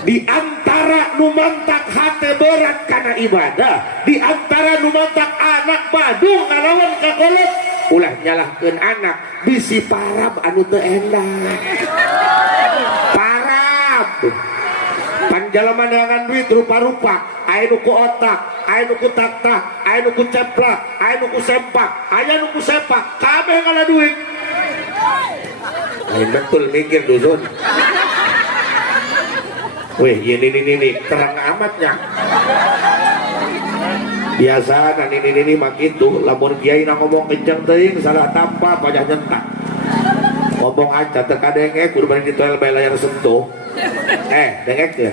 Di antara numantak hate berat karena ibadah, di antara numantak anak badung ngalawan kakolot, ulah nyalahkeun anak bisi parab anu teu endah. Parab panjalma dengan duit rupa-rupa, aya nu ku otak, aya nu ku taktah, aya nu ku ceplak, aya nu ku sempak, aya nu ku sepak, kabeh ngala duit. Lain betul mikir dusun. Weh, ini terang amatnya. Biasa ini mak itu, lamun kiai na ngomong kenceng teuing salah tampa pajah nyentak. Ngomong aja terkadenge kudu bari ditoel bae layar sentuh. Dengek teh.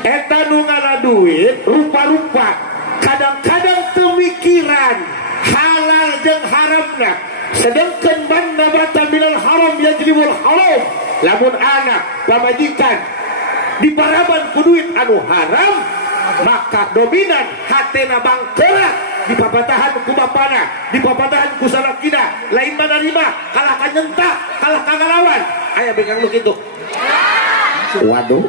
Eta nu ngana duit rupa-rupa kadang-kadang teu mikiran halal jeung haramna. Sedangkan man nabata minal haram yajribul haram. Lamun anak pamajikan di paraban ku duit anu haram, maka dominan hatena bangkerat di papatahan ku bapana, di papatahan ku salakina, lain menerima kalah kanyentak, kalah kangalawan. Aya begang lu kitu. Waduh.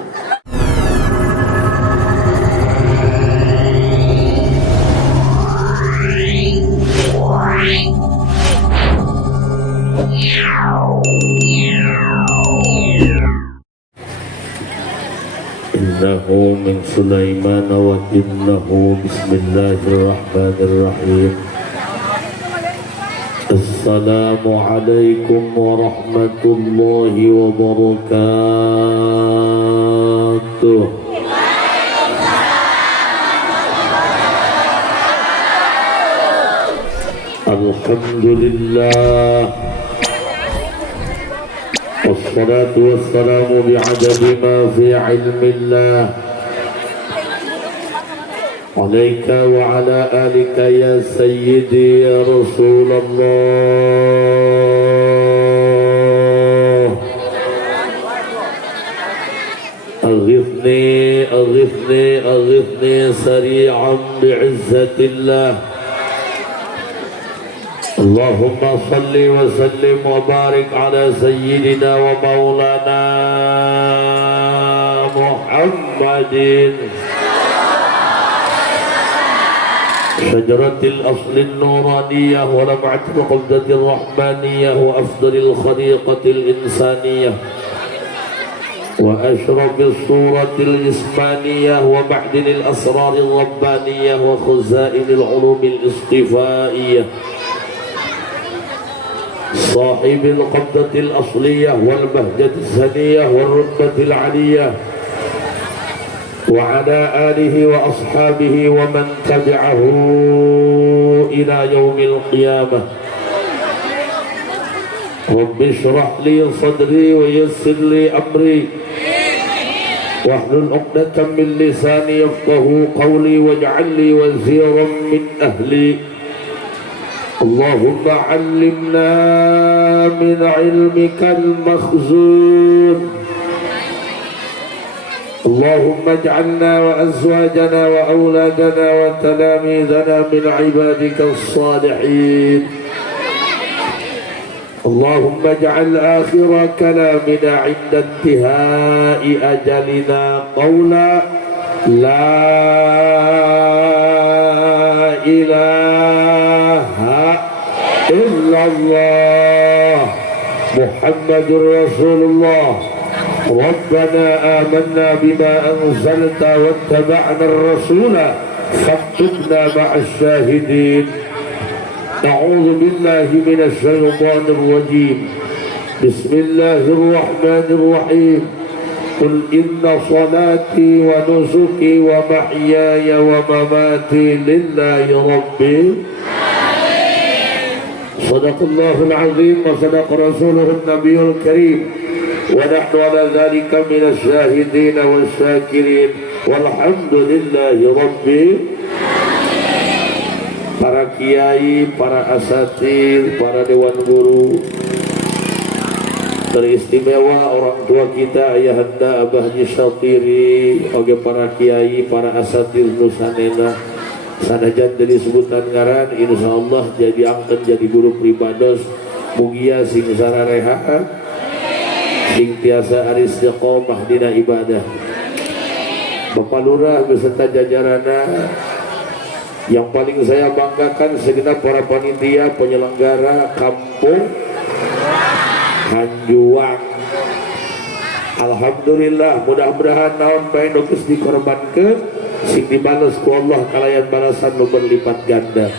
Innahu min Sulaiman wa innahu bismillahirrahmanirrahim. Assalamualaikum warahmatullahi wabarakatuh. Alhamdulillah. والصلاة والسلام بعدد ما في علم الله عليك وعلى آلك يا سيدي يا رسول الله. أغثني أغثني أغثني سريعا بعزة الله. اللهم صل وسلم وبارك على سيدنا ومولانا محمد شجرة الأصل النورانية ولمعة القبضة الرحمانية وأفضل الخليقة الإنسانية وأشرف الصورة الجسمانية ومعدن الأسرار الربانية وخزائن العلوم الاصطفائية صاحب القبضة الأصلية والبهجة السنية والرتبة العلية وعلى آله وأصحابه ومن تبعه إلى يوم القيامة. رب اشرح لي صدري ويسر لي أمري واحلل عقدة من لساني يفقه قولي واجعل لي وزيرا من أهلي. اللهم علمنا من علمك المخزون. اللهم اجعلنا وأزواجنا وأولادنا وتلاميذنا من عبادك الصالحين. اللهم اجعل آخر كلامنا عند انتهاء أجلنا قولا لا إله إلا الله محمد رسول الله. ربنا آمنا بما أنزلت واتبعنا الرسول فاكتبنا مع الشاهدين. أعوذ بالله من الشيطان الرجيم. بسم الله الرحمن الرحيم. قل إن صلاتي ونسكي ومحياي ومماتي لله ربي. صدق الله العظيم وصدق رسوله النبي الكريم ونحن على ذلك من الشاهدين والشاكرين والحمد لله ربي. Para kiai, para asatid, para dewan guru, teristimewa orang tua kita Ayahanda Abah Haji Syatiri, oge para kiai, para asatid nusanena sanajan dari sebutan ngaran insyaallah jadi angken jadi guru pribados mugia sing sarareha sing tiasa ari istiqomah dina ibadah. Bapak Lurah beserta jajarannya, yang paling saya banggakan segenap para panitia penyelenggara kampung Hanjuang. Alhamdulillah, mudah-mudahan naon bae nu geus dikorbankeun sing dibales ku Allah kalayan balasan nu berlipat ganda.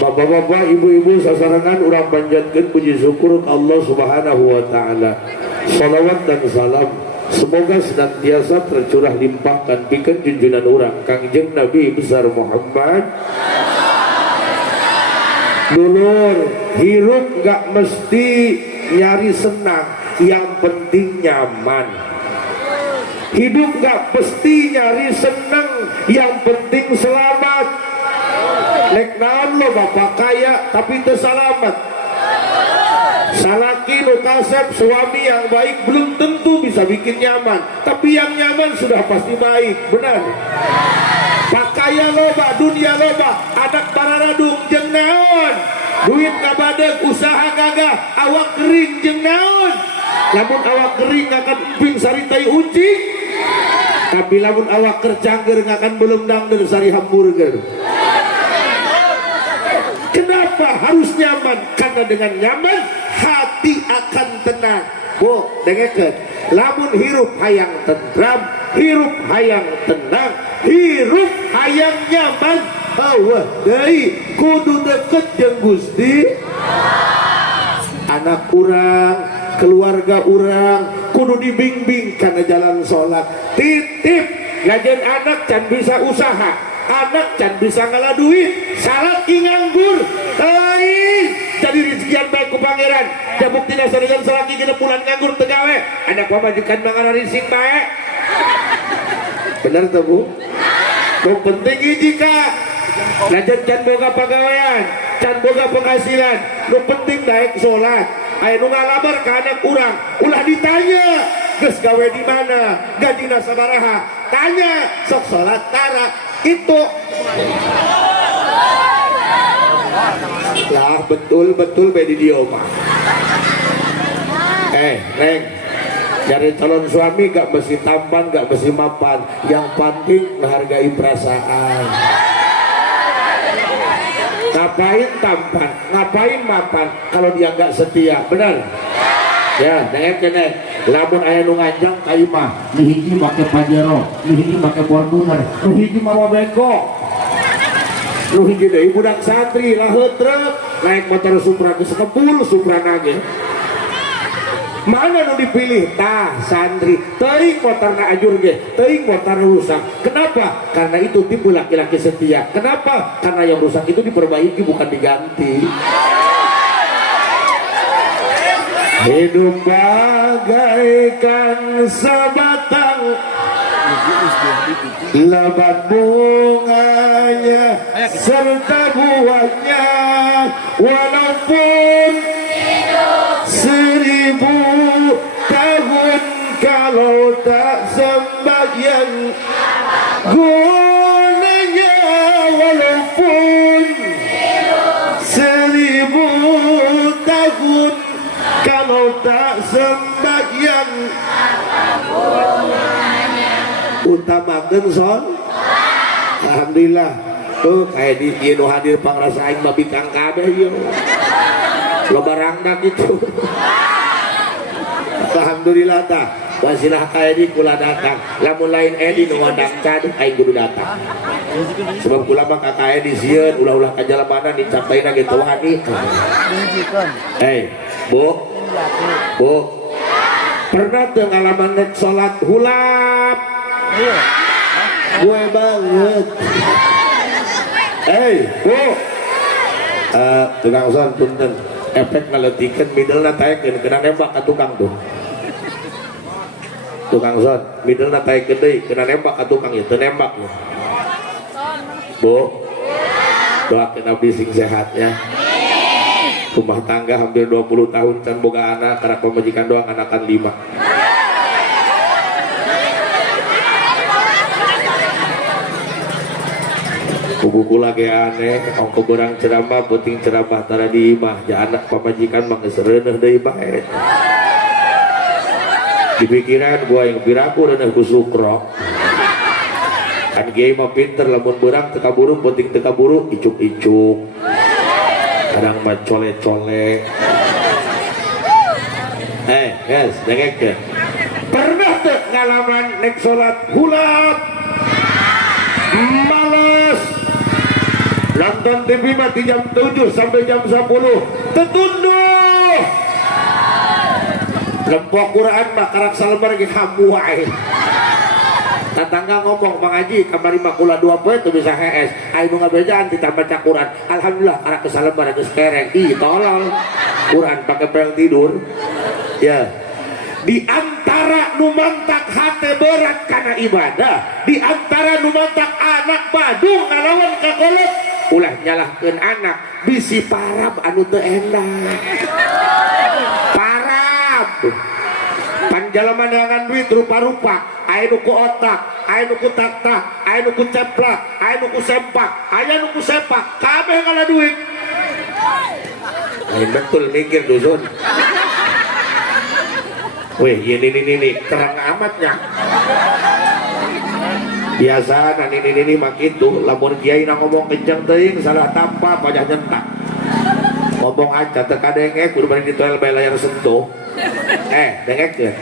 Bapak-bapak, ibu-ibu sasarangan urang panjatkeun puji syukur ke Allah Subhanahu wa taala. Shalawat dan salam semoga senantiasa tercurah limpahkan pikeun junjungan urang Kangjeng Nabi besar Muhammad. Dulur, hirup gak mesti nyari senang, yang penting nyaman. Hidup gak mesti nyari senang, yang penting selamat. Lek naon lo bapak kaya tapi teu salamet. Salaki lo kasep suami yang baik belum tentu bisa bikin nyaman, tapi yang nyaman sudah pasti baik, benar. Pakaya loba, dunia loba, anak pararadung jeung naon, duit kabadeg, usaha gagah, awak kering jeung naon. Lamun awak kering akan emping sari tai ucing, tapi lamun awak kercangger akan belum dangder sari hamburger. Kenapa harus nyaman? Karena dengan nyaman hati akan tenang. Bu, dengekeun. Lamun hirup hayang tentram, hirup hayang tenang, hirup hayang nyaman. Eueuh deui kudu deket jeung Gusti. Anak urang, keluarga urang kudu dibimbing kana jalan salat. Titip ngajen anak can bisa usaha, anak can bisa ngalah duit, salat nganggur, lain jadi rezekian baik ku pangeran. Da buktina sarejan salaki genep bulan nganggur teu gawe, anak pamajikan mangana risik bae. Bener teu Bu? Nu penting hiji ka, lajen can boga pagawean, can boga penghasilan, nu penting daek salat. Aya nu ngalamar ka anak urang, ulah ditanya, geus gawe di mana, gajina sabaraha, tanya sok salat tara. Itu lah betul-betul bedi dia mah. Neng, dari calon suami gak mesti tampan, gak mesti mapan, yang penting menghargai perasaan. Ngapain tampan, ngapain mapan kalau dia gak setia, benar? Ya, neng kene, lamun aya nu nganjang ka imah, nu hiji make Pajero, nu hiji make Fortuner, nu hiji mawa beko. Nu hiji deui budak santri laheuh truk, naik motor Supra geus kepul Supra ge. Mana nu dipilih? Tah santri, teuing motorna ajur ge, teuing motorna rusak. Kenapa? Karena itu tipe laki-laki setia. Kenapa? Karena yang rusak itu diperbaiki bukan diganti. Hidup bagaikan sebatang lebat bunganya serta buahnya, walaupun 1000 tahun kalau tak sembahyang gunanya, walaupun 1000 tahun kalau tak sembahyang utamakeun son. Alhamdulillah tuh kayak di ieu nu hadir pangrasa aing mah bikang kabeh ieu. Loba rangda gitu. Alhamdulillah tah. Wasilah kayak di kula datang. Lamun lain edi nu ngandang can aing kudu datang. Sebab kula mah ka kae di sieun ulah-ulah ka jalemana dicapaina ge teu wani. Bu, pernah tuh ngalaman nek sholat hulap? Gue banget. Bu, tukang son punten, efek ngaleutikeun middle-na taekeun kena nembak ka tukang tuh. Tukang son, middle-na taekeun deui kena nembak ka tukang ieu teu nembak ya. Bu, doakeun abdi sing sehat ya. Rumah tangga hampir 20 tahun can boga anak, karena pemajikan doang anakan 5. Buku lagi aneh, ongko berang ceramah, penting ceramah tara di imah, ja anak pemajikan mah geus reuneuh deui bae. Di pikiran gua yang piraku dan aku sukro. Kan kiai mah pinter lamun berang teka buru penting teka buru icuk-icuk. Kadang mah cole-cole. Guys, dengek ya. Pernah tuh ngalaman nek sholat hulap males nonton TV mati jam 7 sampai jam 10 tetunduh lempok Quran mah karak salembar ge hamuai tetangga ngomong Bang Haji kamari makula 2 poe tuh bisa HS ayo nu ngabejaan ditambah baca Quran alhamdulillah karak kesalembar geus kereng ih tolol Quran pakai pel tidur ya. Di antara numantak hati berat karena ibadah, di antara numantak anak badung ngalawan kakolot, ulah nyalahkeun anak bisi parab anu teu endah. Parab. Panjalama dengan duit rupa-rupa, aya nu ku otak, aya nu ku taktah, aya nu ku ceplak, aya nu ku sempak, aya nu ku sepak, kabeh ngala duit. Lain betul mikir dusun. Weh, ini terang amatnya. Biasa ini makitu, lamun kiai na ngomong kenceng teuing salah tampa pajah nyentak. Ngomong aja teu kadenge kudu bari ditoel bae layar sentuh. Dengek teu.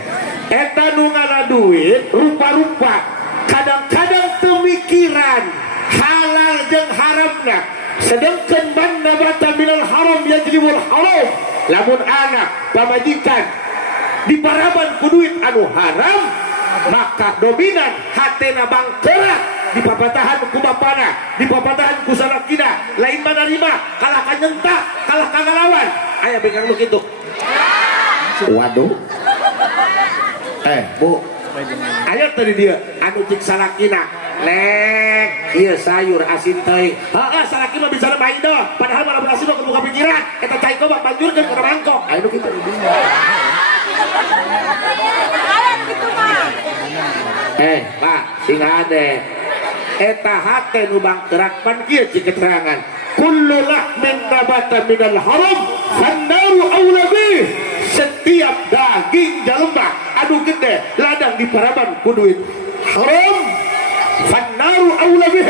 Eta nu ngana duit rupa-rupa kadang-kadang teu mikiran halal jeung haramna. Sedangkan man nabata minal haram yajribul haram. Lamun anak pamajikan di paraban ku duit anu haram maka dominan hatena bangkerak di papatahan ku bapana di papatahan ku salakina lain menerima kalah kanyentak kalah kangalawan aya begang lu kitu waduh bu aya tadi dia anu cik salakina lek ieu sayur asin teh heeh salaki mah bisa maido padahal malah berhasil ke buka pikiran eta cai kobak banjurkeun kana mangkok aya nu kitu Pak, sing ade eta hate nu bangkerak pan kieu cik keterangan kullu lahmin nabata minal haram fannaru aula bih setiap daging jalema anu gede ladang di paraban ku duit haram fannaru aula bih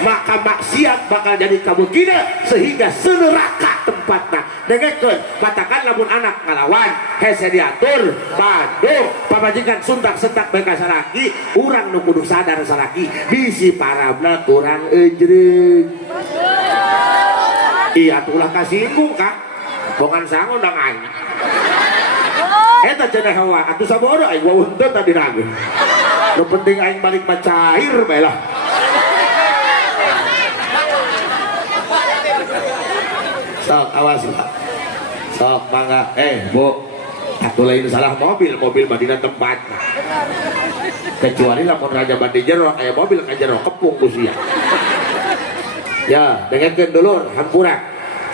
maka maksiat bakal jadi kemungkinan sehingga seneraka tempatna dengekeun katakan lamun anak ngalawan hese diatur baduh pamajikan suntak sentak bae ka salaki urang nu kudu sadar salaki bisi parabna kurang ejreug iya atuh ulah kasinggung Kak bongan sangon dang aing eta cenah hawa atuh sabodo aing wawuntun tadi ragu nu penting aing balik macair bae lah. Sok awas Pak. Sok mangga. Bu. Aku lain salah mobil madina tempat. Kecuali lamun raja bandi jero aya mobil ka jero kepung ku sia. Ya, dengekeun dulur hampura.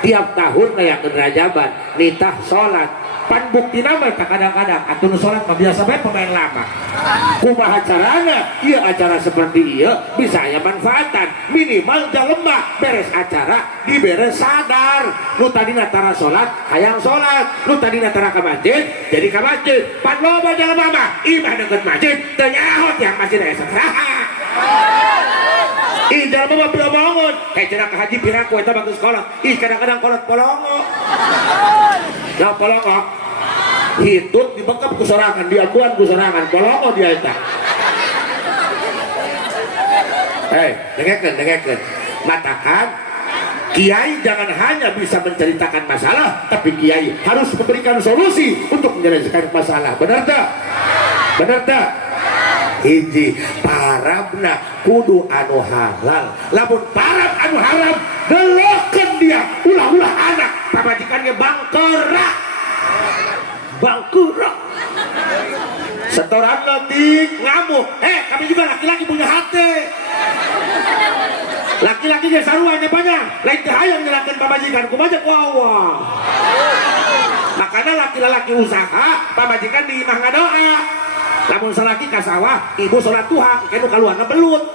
Tiap tahun ngayakeun rajaban nitah salat. Pan buktina mah kadang-kadang atuh nu salat mah biasa bae pemain lama. Kumaha carana ieu acara seperti ieu bisa aya manfaatan minimal jalema beres acara diberes sadar nu tadina tara salat hayang salat nu tadina tara ka masjid jadi ka masjid pan loba jalema mah imah deukeut masjid teu nyaho yang masjid aya sakraha ih jalema mah piromongon kayak cenah ka haji piraku eta bagus sekolah ih kadang-kadang kolot polongo ya polongo hitut dibekap ku sorangan diambuan ku sorangan polongo dia eta dengekeun matakan kiai jangan hanya bisa menceritakan masalah tapi kiai harus memberikan solusi untuk menyelesaikan masalah benar tak hiji parabna kudu anu halal lamun parab anu haram delokeun dia ulah-ulah anak pamajikannya bangkerak setoran nanti ngamuk kami juga laki-laki punya hati laki-laki dia saruannya banyak lain hayang nyelakeun pamajikan kumaha wawa makanya laki-laki usaha pamajikan di imah ngadoa lamun salaki ka sawah ibu salat duha kenu kaluarna belut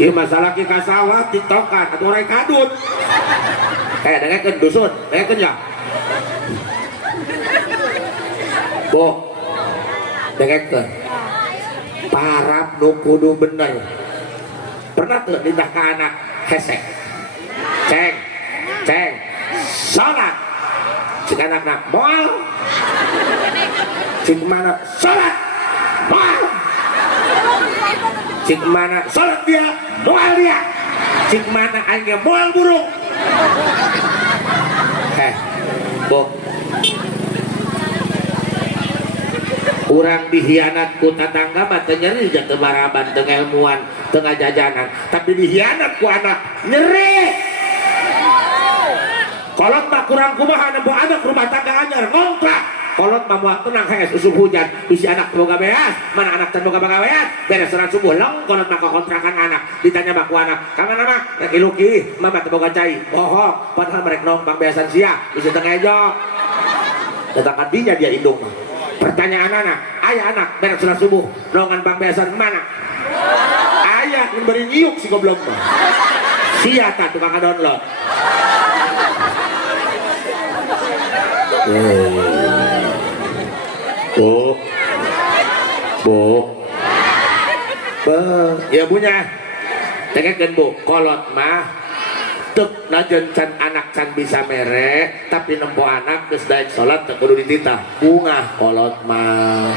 ieu masalah ki ka sawah tiktokan atuh rai kadut dengekeun dusun dengekeun ya Bu, dengekeun. Parab nu kudu bener. Pernah tuh ditah ka anak hesek. Ceng. Salat. Cik anak moal. Cik mana salat. Moal. Cik mana salat dia, moal dia. Cik mana aing moal burung. Bu. Urang dihianat ku tetangga mah teu nyeri jeung teu maraban teu ilmuwan teu ngajajanan tapi dihianat ku anak nyeri. Kolot mah kurang kumaha nempo anak rumah tangga anyar ngontrak. Kolot mah moal tenang hees usum hujan bisi anak boga beas mana anak teu boga bagawean beres serat subuh leng kolot mah kontrakan anak ditanya mah ku anak ka mana mah rek iluki mah teu boga cai bohong padahal merek nongpang beasan sia bisi teu ngejok datang kadinya dia indung mah. Pertanyaan anak, ayah anak beres serat subuh nongan bang beasan kemana? Ayah memberi nyiuk si goblok mah sia tak tukang download. Bu, ya punya, tekekeun bu, kolot mah, tek najen can anak can bisa mere, tapi nempo anak geus daek salat teu kudu dititah, bungah kolot mah.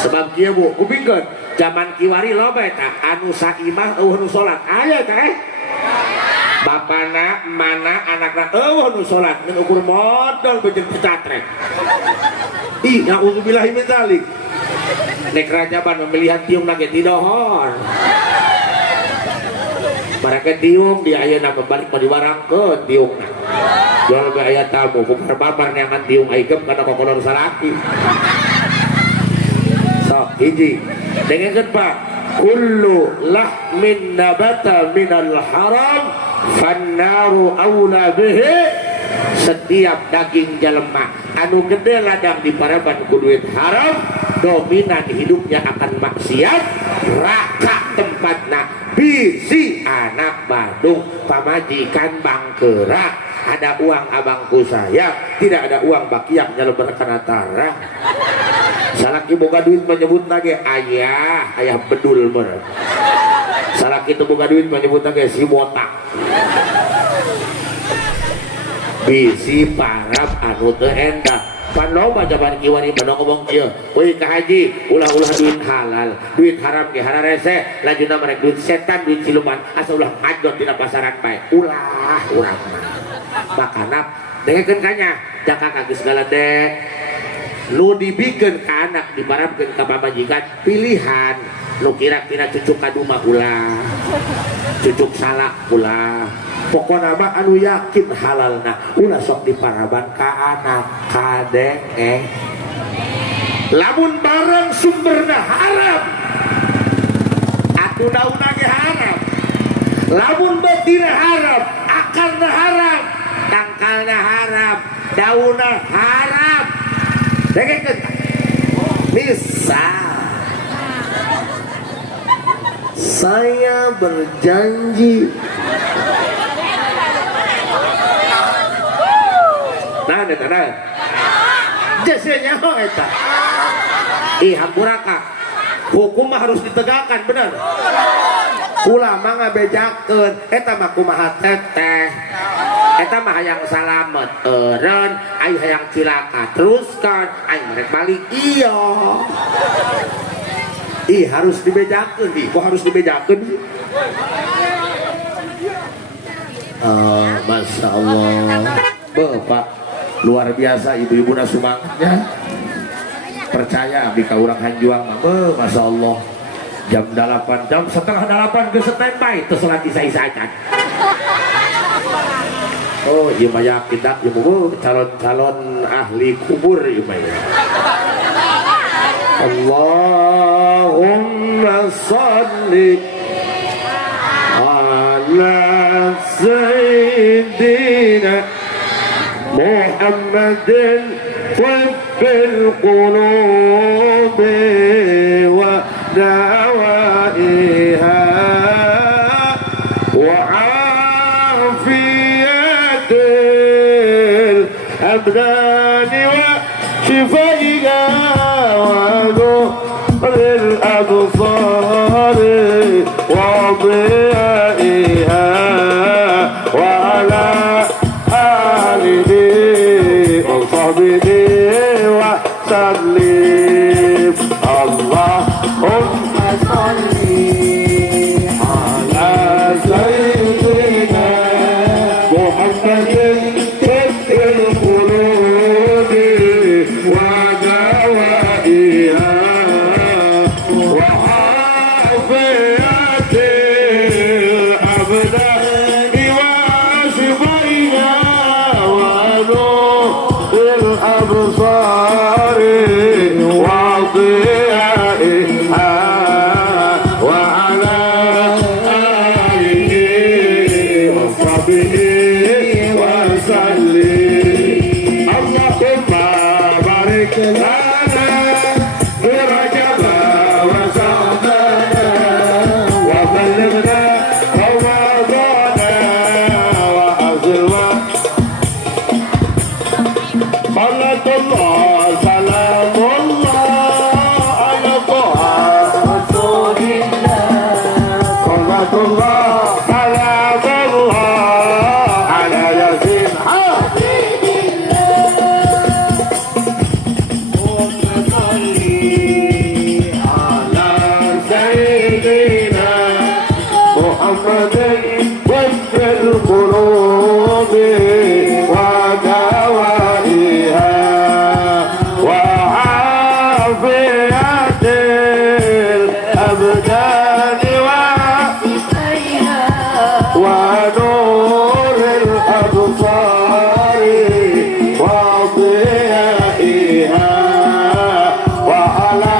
Sebab kieu bu, kupingkeun, zaman kiwari loba eta anu saimah eueuh nu salat, aya teh. Bapana, mana, anakna eueuh nu salat, ngan ukur modal bejeung pecatrek. Ih, na'udzubillahi min dzalik. Nek rajaban pemilihan tiung lagi tidohor. Mereka tiung di ayeuna balik mau dibarangkeun tiungna. Jual be aya tamu bubar babar neangan tiung aigem kana kokolor salaki. Sok hiji. Dengekeun Pak. Kullu lahmin nabata minal haram fannaru aula bihi. Setiap daging jelema anu gede ladang di paraban ku duit haram dominan hidupnya akan maksiat raka tempatna bisi anak badung pamajikan bangkerak ada uang abangku saya tidak ada uang bakiak nyaleberkan atara salaki boga duit menyebut lagi ayah bedul mer salaki itu boga duit menyebut lagi si botak bisi parab anu teu endah pan loba jaban kiwari mana ngomong kieu euy ka haji ulah-ulah duit halal duit haram ge hararese lajuna merek duit setan duit siluman asa ulah ngajot dina pasaran bae ulah urang mah bakana dengekeun kanya jaka ka geus galede nu dibikeun ka anak diparabkeun ka pamajikan pilihan nu kira-kira cucuk kaduma ulah cucuk salak ulah pokoknya mah anu yakin halalna ulah sok diparaban ka anak kadeng lamun barang sumberna haram atu daunna ge haram lamun betina haram akarna haram tangkalna haram daunna haram dengekeun misal saya berjanji nah jasnya nyaho eta ih hampuraka hukum mah harus ditegakkan bener ulama ngabejakeun eta mah kumaha teteh eta mah hayang salamet eureun ai hayang cilaka teruskan ai rek balik iya ih harus dibejakeun kok harus dibejakeun Masya Allah Bapak luar biasa ibu-ibu semangatnya percaya di kaurang hanjuang Masya Allah jam 8 jam setengah 8 ke standby terus lagi saya oh iya mah yakin dak ibu calon-calon ahli kubur iya mah ya Allahumma salli ala sayyidina محمد طب القلوب ودوائها وعافية الأبدان وشفائها Allahumma sholli ala sayyidina Muhammadin tibbil qulubi wa dawaiha wa afiyatil abdani wa shifaiha wa nuril absari wa ضيائها وعلى آله وصحبه وسلم اللهم بارك لنا برجب وشعبان وبلغنا رمضان وأزلنا صلاة الله سلام الله على طه رسول الله صلاة الله سلام الله على ياسين حبيب سيدنا محمد وفق القلوب ودوائها وعافية الأبدان ونور الأبصار وضيائها وعلى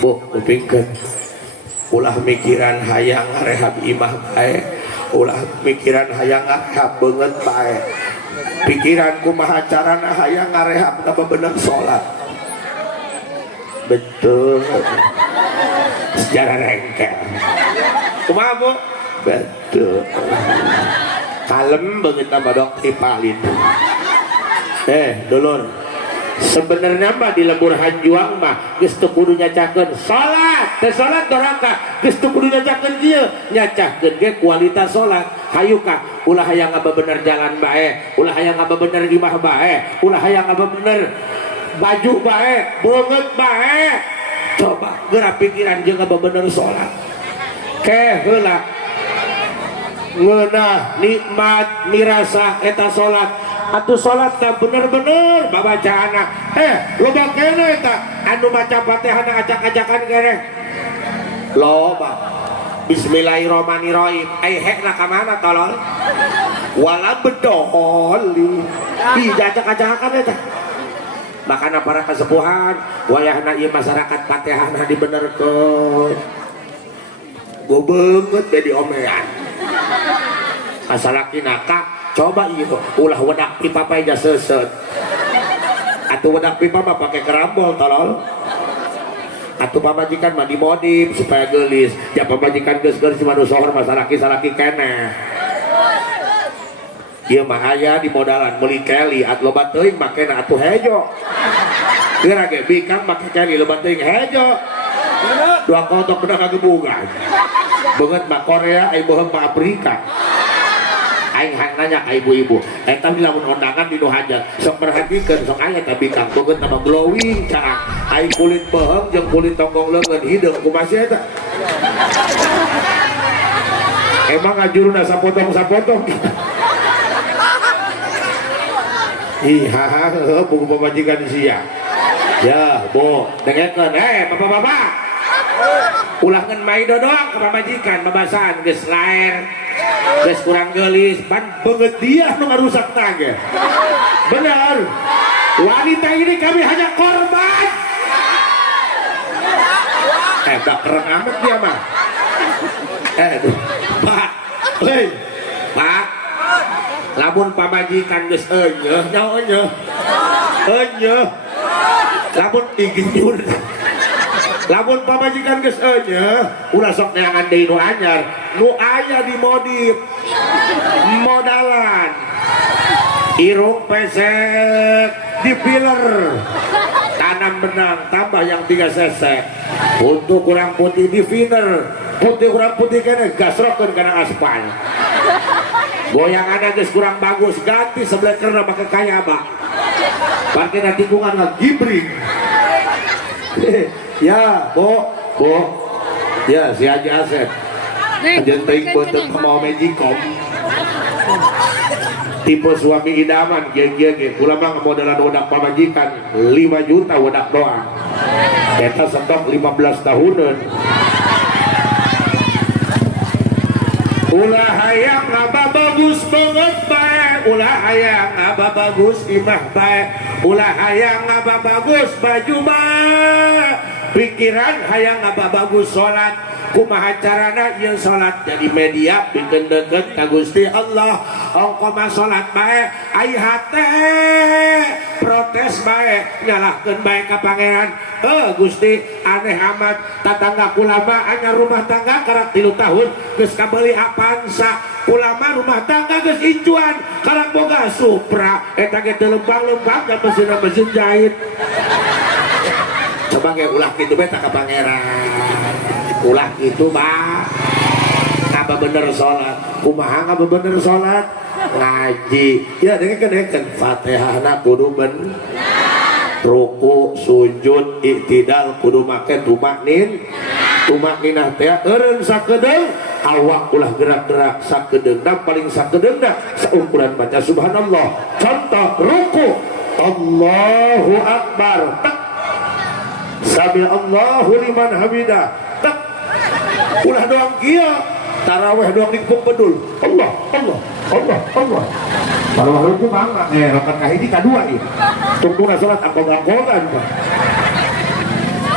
Bu, kupingkeun ulah mikiran hayang rehab imah bae, ulah mikiran hayang ngarehab beungeut bae. Pikiran kumaha carana hayang ngarehab ka bener salat. Betul. Sejarah rengkel. Kumaha, Bu? Betul. Kalem beungeut mah dok tipalin. Dulur. Sebenarnya mah di lembur hanjuang mah geus teu kudu nyacakeun salat, teh salat doraka geus teu kudu nyacakeun dieu, nyacakeun ge kualitas salat. Hayu ka ulah hayang bener jalan bae, ulah hayang bener imah bae, ulah hayang bener baju bae, beungeut bae. Coba geura pikiran jeung bener salat. Ke heula ngeunah nikmat mirasa eta salat. Atuh salat teh bener-bener babacaana loba keneh eta anu maca Fatihah acak-acakan keneh loba. Bismillahirrahmanirrahim hekna ka mana tolol wala bedoli dijacak-acakan eta. Makana para kasepuhan wayahna ieu masyarakat Fatihahna dibenerkeun go beungeut jadi omean asalakina ka. Coba iya ulah wedak pipa pae ja seuseut atuh wedak pipa mah pake kerambol tolol atuh pamajikan mah dimodif supaya geulis ja pamajikan geus-geus mah nu sohor mah salaki-salaki keneh ieu mah aya di modalan meuli keli at loba teuing makena atuh hejo geura ge bikang make keli loba teuing hejo dua kotok beuna ngagebugan beungeut mah Korea ai beuheung mah Afrika. Aing nanya ka ibu-ibu, eta lamun kondangan di nu hajat sok perhatikeun sok aya teh bikang beungeut nama glowing carang aing kulit beuheung jeung kulit tonggong leungeun hideung kumaha sih eta emang ngajuruna sapotong-sapotong ih haha buku pamajikan sia ya Bu dengekeun bapak-bapak ulah ngeun mai dodong ka pamajikan babasan geus laer geus kurang geulis pan beungeut dia nu ngarusak tangga. Benar. Wanita ini kami hanya korban. Tak keren amat dia mah. Pak. Hei. Pak. Lamun pamajikan geus enyeuh nyaho enyeuh. Enyeuh. Lamun diginyur. Lamun pamajikan geus enyeuh, ulah sok neangan deui nu anyar, nu aya di modif. Modalan. Irung pesek di filler. Tanam benang tambah yang 3 sesek. Untuk kurang putih di filler. Putih kurang putih kana gasrokeun kana aspal. goyangannya geus kurang bagus, ganti sebelah karena pakai kayaba. Parkir na tikungan nggak gibring. Ya, Bo. Ya, si Haji Asep. Ajen teing beuteup mau Magicom. Tipe suami idaman ge kula mah modelan wadak pamajikan 5 juta wadak doang. Eta stok 15 tahunan. Ulah hayang ngaba bagus banget bae, ulah hayang ngaba bagus imah bae, ulah hayang ngaba bagus baju bae, pikiran hayang ngaba bagus salat, kumaha carana ieu salat jadi media pikeun deukeut ka Gusti Allah. Ongko mah salat bae ai hate protes bae nyalahkeun bae ka pangeran. Gusti aneh amat, tatangga kulama anyar rumah tangga karak 3 tahun geus kabeli Avanza, kulama rumah tangga geus incuan karak boga Supra, eta ge teu lempang-lempang da mesin jahit. Coba ge ulah kitu beta ka pangeran. Ulah kitu mah ngaba bener salat, kumaha ngaba bener salat? Ngaji. Ya dengekeun Fatihahna kudu bener. Ruku, sujud, iktidal kudu make tumakninah teh eureun sakedeung, awak ulah gerak-gerak sakedeungna, paling sakedeungna saukuran baca subhanallah. Contoh ruku, Allahu akbar, tak sami Allahu liman hamidah, tak ulah doang kieu tarawih doang dikepung bedul Allah tarawih ruku mangga rakaat kahiji kadua ieu tungtuna salat angkong-angkongan Pak.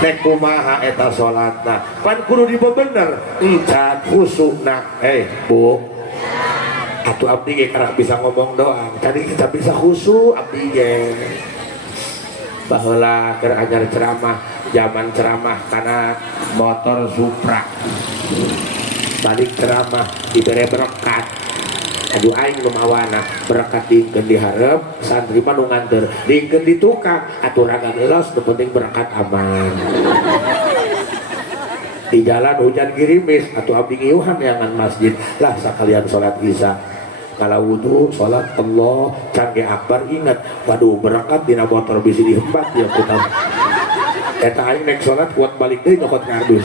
Nek kumaha eta salatna pan kudu dibebener can khusukna. Bu, atuh abdi ge karak bisa ngomong doang tadi kita bisa khusyuk abdi ge. Baheula keur ajar ceramah zaman ceramah karena motor Supra balik ceramah dibere berkat, aduh aing lumawana berkat diingkeun di hareup santri mah nu nganteur diingkeun di tukang aturagan elos nu penting berkat aman. Di jalan hujan girimis atuh abdi ngiuhan neangan masjid lah sakalian salat isya. Kalau wudu salat Allah canggih akbar ingat waduh berangkat dina motor bisi dihembat ya putar eta aing nek salat kuat balik deui nyokot kardus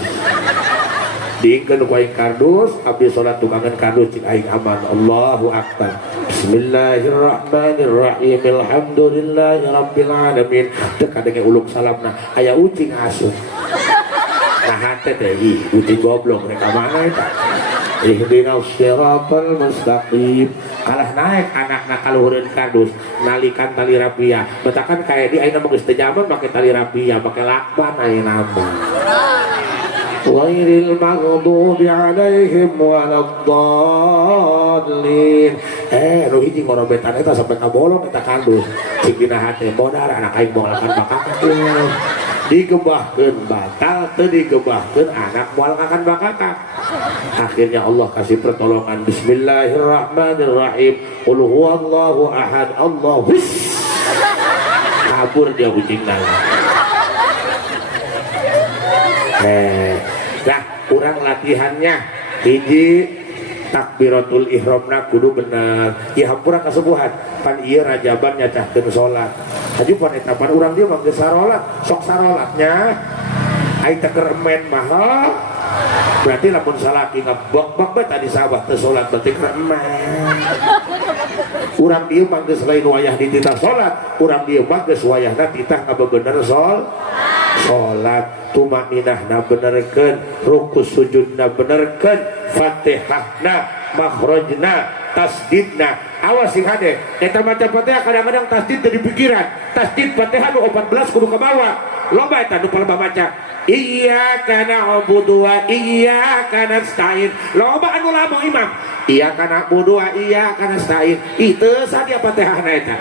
diingkeun ku aing kardus abdi salat tukangan kardus cik aing aman. Allahu akbar, bismillahirrahmanirrahim, alhamdulillahirabbil alamin. Teu kadenge uluk salamna aya ucing asup nah hate teh ucing goblok rek ka mana eta. Ihdinas siratal mustaqim. Kalah naik anakna kaluhureun kardus nalikan tali rapia betakan kaya di ayeuna mah geus teu jaman make tali rapia make lakban ayeuna mah. Ghairil maghdubi alaihim waladdallin. Nu hiji ngorobetan eta sampai kabolong eta kardus cik dina hate modar anak aing bonglakan bakak digebahkeun batal teu digebahkeun anak moal akan bakakak. Akhirnya Allah kasih pertolongan. Bismillahirrahmanirrahim, qul huwallahu ahad Allahus, kabur dia kucing nang. Nah kurang latihannya hiji takbiratul ihramna kudu bener ya hampura kasubuhan pan ieu rajaban nyacahkeun salat hajupan eta pan urang dia mah geus sarolat sok sarolatnya ai teh keur emen mah berarti lamun salaki ngebok-bok bae tadi sahabat teu salat berarti keur emen. Urang dieu mah geus lain wayah dititah salat, urang dieu mah geus wayahna titah ngabebener salat. Tumaninahna benerkeun, ruku sujudna benerkeun, Fatihahna makhrajna tasdidna. Awas sing hade eta maca Fatihah kadang-kadang tasdid teu dipikiran. Tasdid Fatihah nu 14 kudu ka bawah. Loba eta nu palebah maca iyyaka na'budu wa iyyaka nasta'in. Loba anu lamo imam iyyaka na'budu wa iyyaka nasta'in. Teu sah dia Fatihahna eta.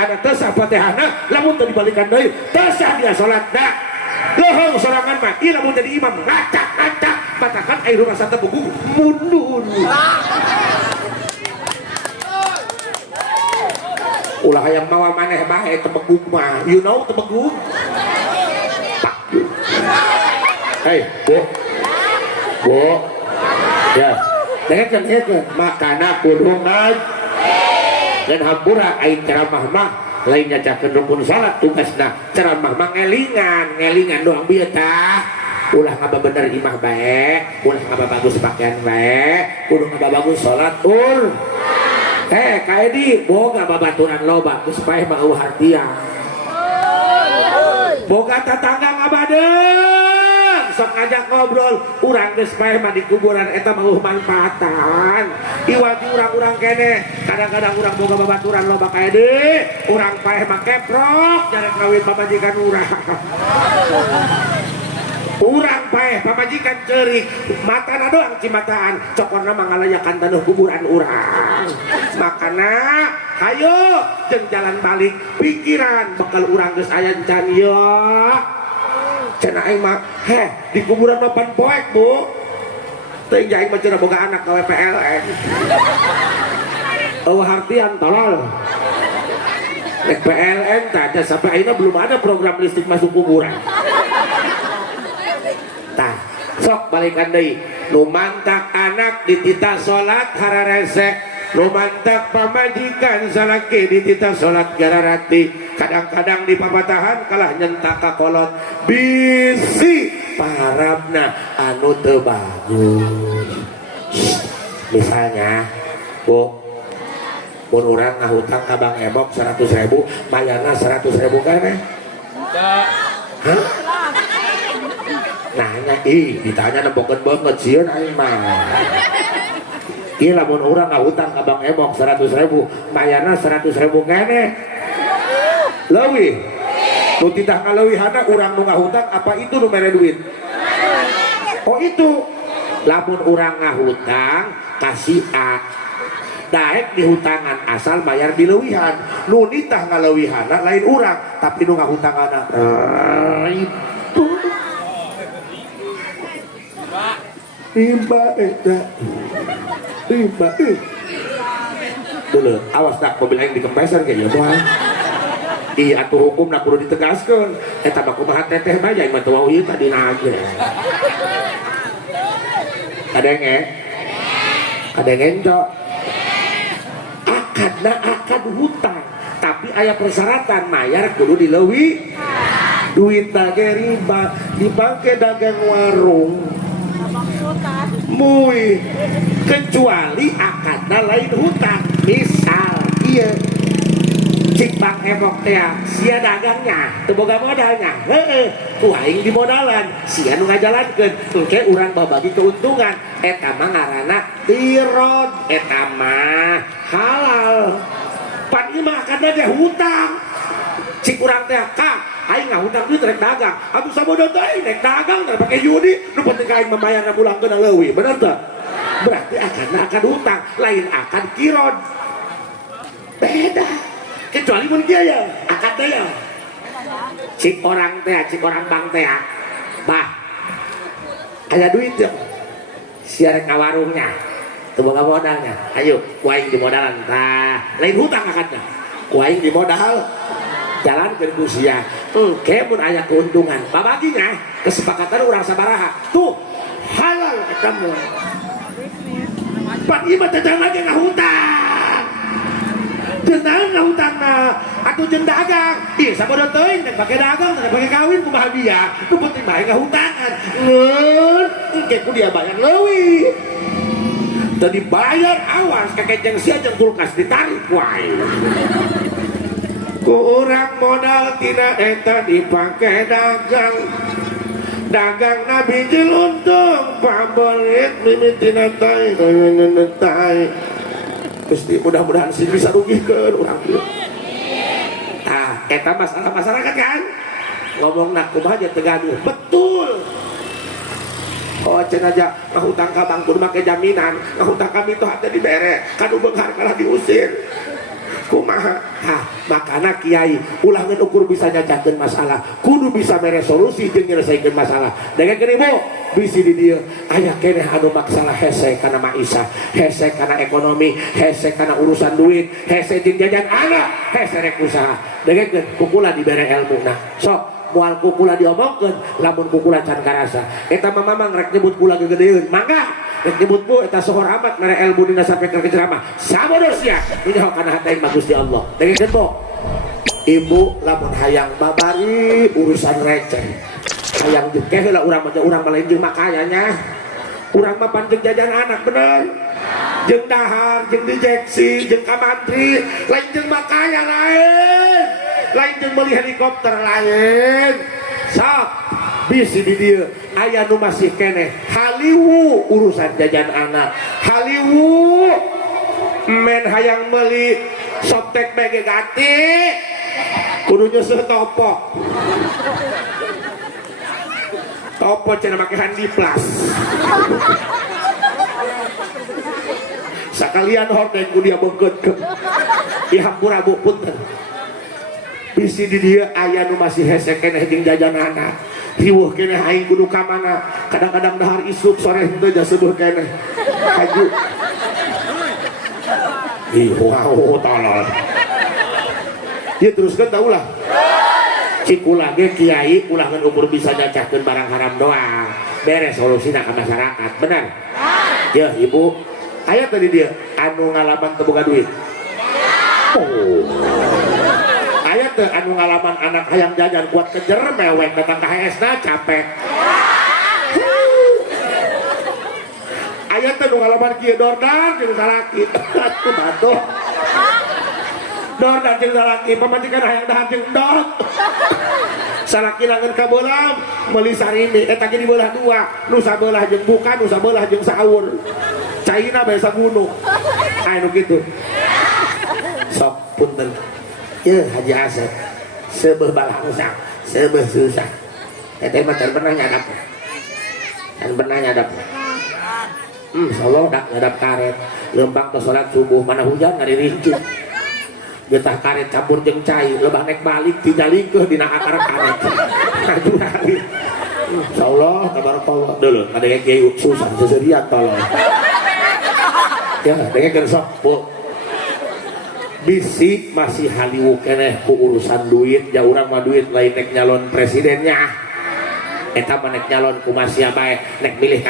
Ada teu sah Fatihahna lamun teu dibalikan deui teu sah dia salatna. Lohong sorangan mah ieu lamun jadi imam ngacak-ngacak batakan air rumah santa buku mundur. Ulah hayang mawa maneh bae tebegug mah. You know tebegug? Hei, Bu. Ya. dengekeun heukeun makana kudu dan hampura aing ceramah mah lain nyacakeun rukun salat tugasna ceramah mah ngelingan doang bieu tah ulah ngababener imah bae ulah ngababagus pakaian bae kudu ngababagus salat kaedi boga babaturan loba geus paeh mah eueuh hartian boga tetangga ngabadeung sok ngajak ngobrol urang geus paeh mah di kuburan eta mah eueuh manfaatan iwati urang-urang kene kadang-kadang urang boga babaturan loba kaedi urang paeh mah keprok jarek kawin pamajikan urang urang paeh pamajikan ceurik matana doang cimataan cokorna mangalayakan taneuh kuburan urang makana hayo jeung jalan balik pikiran bakal urang geus aya can ya cenah aing mah di kuburan mah pan poek Bu teuing aing mah cenah boga anak ka PLN eueuh hartian tolol nek PLN tah sampai ayeuna belum ada program listrik masuk kuburan tah sok balikan deui nu mantak anak ditita salat hararese nu mantak pamajikan salaki ditita salat gararati kadang-kadang di papatahan kalah nyentak ka kolot bisi parabna anu teu bagus misalnya Bu mun urang ngahutang ka Bang Emok 100.000 bayarna 100.000 kana hah nanya ditanya nembokeun banget sieun aing mah ieu lamun urang ngahutang ka Bang Emok 100.000 bayarna 100.000 keneh leuwih nu titah kaleuwihanna urang nu ngahutang apa itu nu mere duit oh itu lamun urang ngahutang kasih A daek di hutangan asal bayar di leuwihan nu nitah ngaleuwihanna lain urang tapi nu ngahutanganna itu riba dulu awas tak mobil aing dikempesan kayak gitu iya atuh hukum nak kudu ditegaskeun eta mah kumaha teteh mah aing mah teu wau ieu tadi nage kadenge ento akad hutang tapi aya persyaratan mayar kudu dileuwi duit tage riba dipake dagang warung mui kecuali akadna lain hutang misal iya cik Bang Emok teh sia dagangnya teu boga modalnya ku aing di modalan sia nu ngajalankeun engke urang babagi keuntungan eta mah ngaranna tirod eta mah halal pan ieu mah akadna teh hutang cik urang teh ka aing ngahutang duit rek dagang atuh sabodo teh aing rek dagang teh pake judi nu penting aing membayarna bulangkeun leuwih bener teh berarti akadna akad hutang lain akad kirod beda kecuali mun kieu ya akad teh ya cik orang bang teh bah aya duit ya sia rek ngawarungnya teu boga modalnya ayo ku aing di modalan tah lain hutang akadna ku aing di modal jalan ke kusia engke mun aya keuntungan babaginya kesepakatan urang sabaraha tuh halal eta mah pan ieu mah teh lagi ngahutang tenang ngahutangna atuh jeung dagang ieu sabodo teuing nek pake dagang nek pake kawin kumaha biaya nu penting bae ngahutangan ngeun engke ku dia bayar leuwih teu dibayar awas kakek sia jeung kulkas ditarik wae ku urang modal tina eta dipake dagang nabi jeluntung pabelit mimitina tai Gusti mudah-mudahan sih bisa rugikeun urang ieu eta masalah masyarakat kan ngomong nak kumaha aja tegaduh betul oh cenah aja ngahutang ka bang kudu make jaminan ngahutang kami tuh ada dibere kanu beunghar kalah diusir kumaha makana kiai ulah ngeun ukur bisa nyacakeun masalah kudu bisa meresolusi jeung nyelesaikeun masalah dengekeun ibu bisi di dieu aya keneh anu masalah hese kana maisha hese kana ekonomi hese kana urusan duit hese jeung jajan anak hese rek usaha dengekeun kukula dibere ilmuna sok moal kukula diomongkeun lamun kukula can karasa eta mah mamang rek nyebut kula gegedeun mangga nyebut bu eta sohor amat mere ilmu dina sampaikan ke ceramah sabodos ya ini hok kana hati bagus di Allah dengekeun po ibu lamun hayang babari urusan receh hayang jekeh lah urang mah lain jeung makayanya urang mah panjang jajan anak bener jeung dahar jeung dijeksi jeung kamantri lain jeung makaya lain jeung meuli helikopter lain sok bisi di dieu aya nu masih keneh haliwu urusan jajan anak haliwu men hayang meuli softtek bege ganti kudu nyeuseut topo cenah make handi plus sakalian hordeng ku dia beungkeut ieu hampura bu punten bisi di dieu aya nu masih hese keneh jeung jajan anak riweuh keneh aing kudu ka mana kadang-kadang dahar isuk sore henteu ja seueuh keneh haju ih wow tolol ieu teruskeun tah ulah cikulah ge kiai ulah ngan umur bisa nyacahkeun barang haram doang beres solusina ka masyarakat bener ya ibu aya tadi dia anu ngalaman teu boga duit oh aya teu anu ngalaman anak hayang jajan kuat kejer mewek datang ka HS-na capek aya teu nu ngalaman kieu dordan jeung salaki atuh badoh dordan jeung salaki pamajikan hayang dahar jeung dot salaki langeun ka beulah meuli sarimi eta ge di beulah dua nu sabelah jeung buka nu sabelah jeung saur caina bae sabunuh anu kitu sok punten ye Haji Asep seubeuh balangsa seubeuh susah eta mah can pernah nyadap insyaallah dak nyadap karet leumpang ke salat subuh mana hujan ngaririncuh getah karet campur jeung cai lebah nek balik dijalingkeuh dina akar karet ngajurali insyaallah tabarakallah deuleu kadenge kiai susah seserian tolong ya dengekeun sok bu bisi masih haliwu keneh ku urusan duit ja urang mah duit lain nek nyalon presidennya eta mah nek nyalon kumaha bae nek milih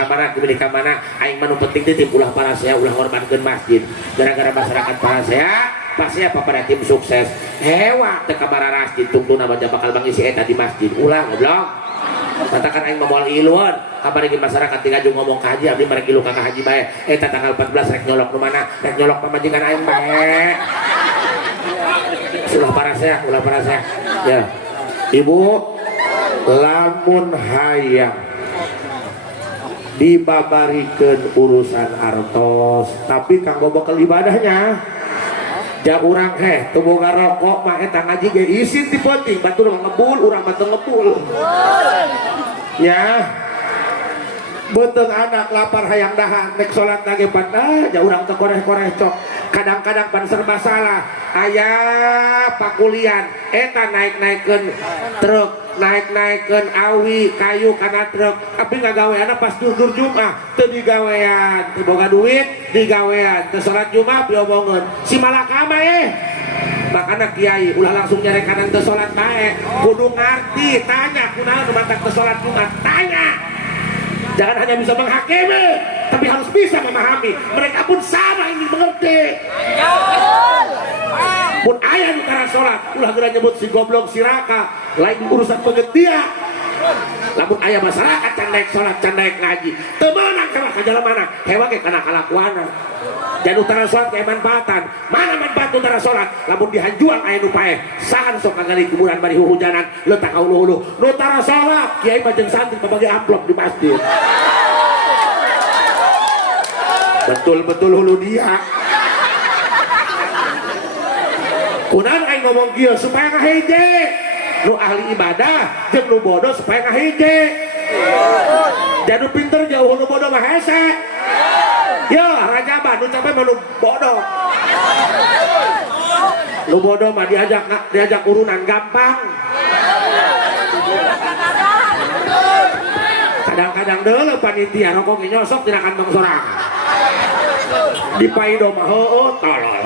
ka mana aing mah nu penting titip ulah parasea ulah ngorbankeun masjid gara-gara masyarakat parasea pasea pada tim sukses hewa teu kabararas ditungtuna baca bakal bangisi eta di masjid ulah goblok katakan aing mah moal iluan kabarigi masyarakat tinggal ngomong ka haji abdi marek ilu ka haji bae eta tanggal 14 rek nyolok nu mana rek nyolok pamajikan aing bae ulah parasea ya ibu lamun hayang dibabarikeun urusan artos tapi kanggo bekal ibadahnya ja urang teu boga rokok mah eta ngaji ge isin ti penting batur ngebul urang mah teu ngebul ya beuteuh anak lapar hayang dahar nek salat lagi pada ja urang teu koreh-koreh cok kadang-kadang pan serba salah aya pakulian eta naik-naikeun truk naik-naikeun awi kayu kana truk tapi ngagaweana pas dur Jumat teu digawean teu boga duit digawean teu salat Jumat diomongkeun si malakama makana kiai ulah langsung nyare kanan teu salat bae kudu ngarti tanya kunaon nu mantak teu salat Jumat tanya jangan hanya bisa menghakimi tapi harus bisa memahami mereka pun sama ingin mengerti pun ayah di karena sholat ulah geura nyebut si goblok si raka lain urusan pengertian lamun ayah masyarakat can naik sholat can naik ngaji teu meunang kana ka jalemana hewa ge kana kalakuana dan utara sholat kayak manfaatan mana manfaat utara sholat lamun dihanjuan ayah nu paeh sahan sok kagali kuburan bari hujanan letak ka ulu-ulu utara sholat kiai mah jeung santri pabagi amplop di masjid betul-betul hulu dia kunaon aing ngomong kieu supaya ngahiji nu ahli ibadah jeung nu bodoh supaya ngahiji dan nu pinter jauh nu bodoh mah hese ya rajaba nu capek mah nu bodoh nu bodoh mah diajak urunan gampang kadang-kadang deuleu panitia rokok nyosok tina kantong sorang dipaido mah heueuh tolol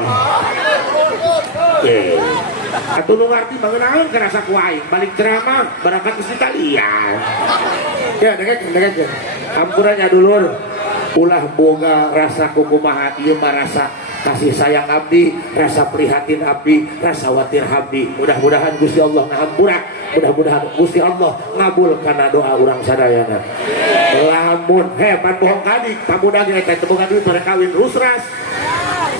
atuh nu ngarti bangeunang kerasa ku aing balik ceramah berangkat ke Italia ya dengek hampurannya dulur ulah boga rasa kukumaha ieu mah rasa kasih sayang abdi, rasa prihatin abdi, rasa watir abdi. Mudah-mudahan Gusti Allah ngahampura, mudah-mudahan Gusti Allah ngabul kana doa urang sadayana. Lamun pan bohong kadik pamuda ge eta teu boga duit bare kawin rusras.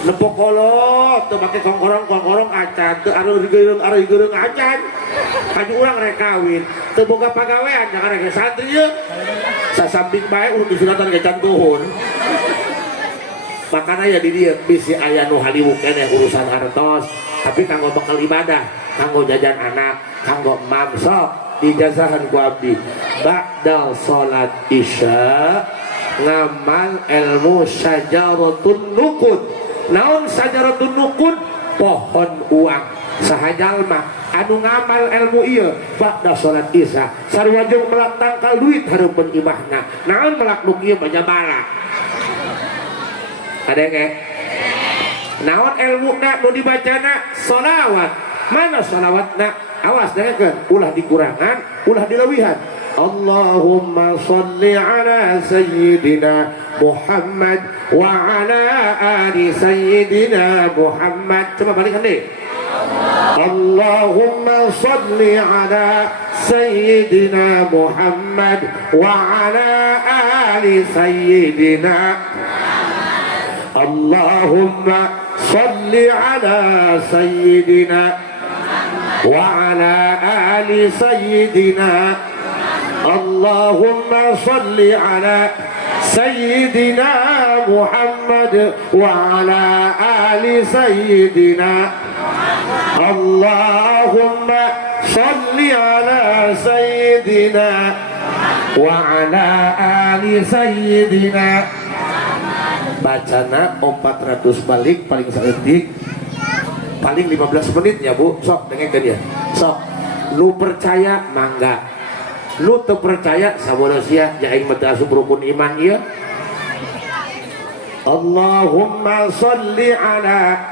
Nepok kolot teu make kongkorong acan teu anu geureung acan. Kaju urang rek kawin teu boga pagawean jangan rek santri ieu. Sasamping bae urang disunatan ge can tuhun. Makanya ya di dia bisi aya nu haliwuk keneh urusan hartos, tapi kanggo bekal ibadah, kanggo jajan anak, kanggo mam sok dijazahan ku abdi. Ba'dal salat isya ngamal ilmu syajaratun nuqud. Naon syajaratun nuqud? Pohon uang. Sahajalma anu ngamal ilmu ieu ba'da salat isya sarua jeung melak tangkal duit hareupeun imahna. Naon melak nu kieu banyak balak. Ada nge? Naon ilmu nak nu dibacana sholawat. Mana sholawat nak? Awas dengekeun, ulah dikurangan, ulah dilewihan. Allahumma sholli ala sayyidina Muhammad wa ala ali sayyidina Muhammad. Coba balikan deh. Allahumma sholli ala sayyidina Muhammad wa ala ali sayyidina Allahumma salli ala sayyidina wa ala ali sayyidina Allahumma salli ala sayyidina Muhammad wa ala ali sayyidina Allahumma salli ala sayyidina wa ala ali sayyidina. Bacana 400 balik paling saeutik paling 15 menit ya Bu. Sok dengekeun ya. Sok lu percaya mangga, lu teu percaya sabodo sia jaing mah teu asup rukun iman ieu. Allahumma sholli ala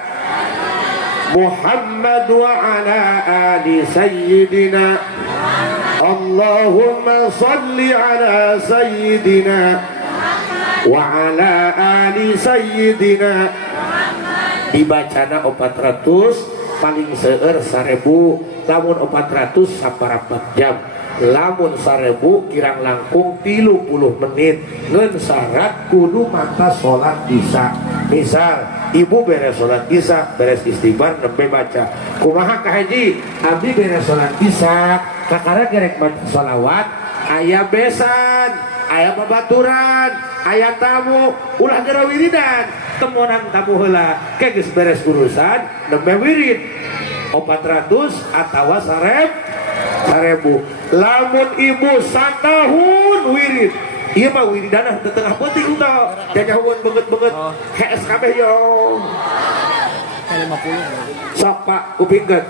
Muhammad wa ala ali sayyidina Allahumma sholli ala sayyidina wa ala ali sayyidina. Dibacana 400 paling seueur 1000, lamun 400 saparapat jam, lamun 1000 kirang langkung 30 menit. Ngeun syarat kudu mata salat isya. Misal ibu beres salat isya, beres istighfar nembe baca kumaha ka haji abdi beres salat isya kakara gerek maca shalawat aya besan aya babaturan, aya tamu, ulah geura wiridan, temonan tamu heula, ke geus beres urusan, nembe wirid. 400 atawa 1000. Lamun ibu satahun wirid, ieu mah wiridanna teu tengah penting tah, jajahueun beungeut-beungeut, hees kabeh yo. 50. Sok Pak, kupingkeun.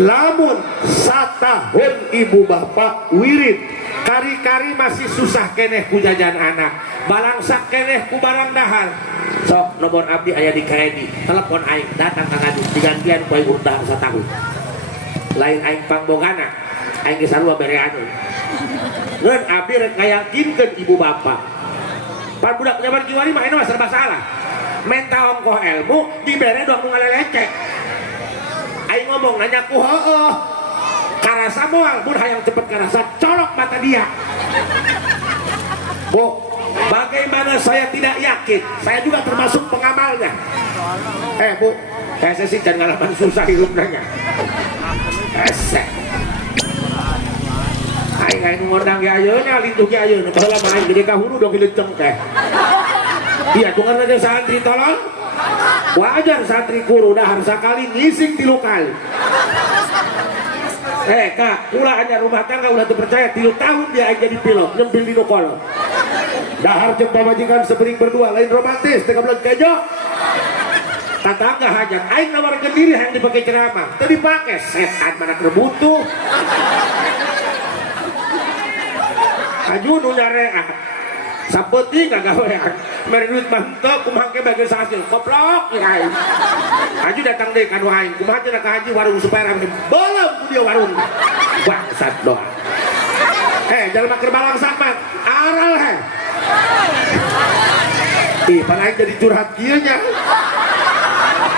Lamun satahun ibu bapak wirid kari-kari masih susah keneh ku jajan anak, balangsak keneh ku barang dahar, sok nomor abdi aya di kredi, telepon aing datang ka ngadu digantian ku aing dahar satahun. Lain aing pangbogana aing geus sarua berean. Ngeun abdi rek ngayakinkeun ibu bapak pan budak zaman kiwari mah mah serba salah, menta ongkoh ilmu dibere doang nu ngalelecek. Aing ngomong nanya ku heueuh karasa moal mun hayang cepet karasa colok mata dia. Bu, bagaimana saya tidak yakin, saya juga termasuk pengamalnya. Bu, saya sih jangan ngalaman susah hidup nanya. Esek aing ngondang ge ayeuna lintuh ge ayeuna baheula mah aing gede ka hulu dong hileung teh. Iya tungan aja santri tolong. Wajar santri guru dahar sakali ngising 3 kali. Kak, ulah hanya rumah tangga ulah terpercaya 3 tahun dia jadi pilot nyempil di kolot. Dahar jeung pamajikan sebering berdua lain romantis teu kabel kejo. Tatangga hajat aing nawarkeun diri hayang dipake ceramah, teu dipake setan mana kebutuh. Aju nu nyareah sapeting gagawean mere duit mantep kumaha ke bagi hasil koplok ya aing. Aju datang deui ka nu aing kumaha cenah ka haji warung supaya rame belum ku dia warung bangsat doa. Jalma keur balangsat mah Ih, pan aing jadi curhat kieu nya.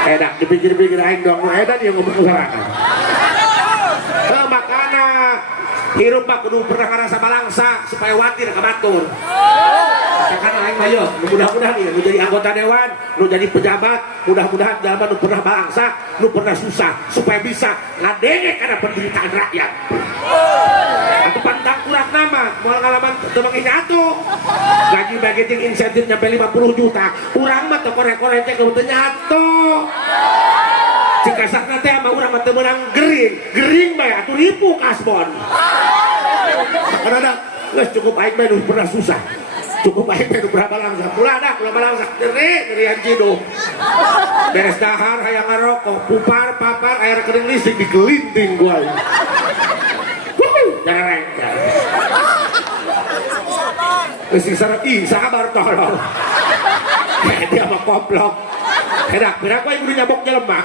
Edak dipikir-pikir aing dong, edan yang ngomong sorangan. Makana hirup mah kudu pernah ngerasa balangsa supaya watir ka batur. Katakan aing mah yo, mudah-mudahan ieu nu jadi anggota dewan, nu jadi pejabat, mudah-mudahan jalma nu pernah balangsa, nu pernah susah supaya bisa ngadenge kana penderitaan rakyat. Atuh pantang kurang nama, moal ngalaman temang ini atuh. Gaji bagi ting insentif nyampe 50 juta, urang mah teu korek-korek teh teu nyato. Cik kasarna teh mah urang mah teu meunang gering bae atuh ribu kasbon. Karena ada geus cukup aing bae nu pernah susah. Cukup aing bae nu pernah balangsa. Ulah balangsa derian cido. Beres dahar hayang ngarokok, pupar papar air kering listrik dikelinting gua. Jarang. Geus sabar tolong. Dia mah koplok. Edak, pira kowe kudu nyabok jelema.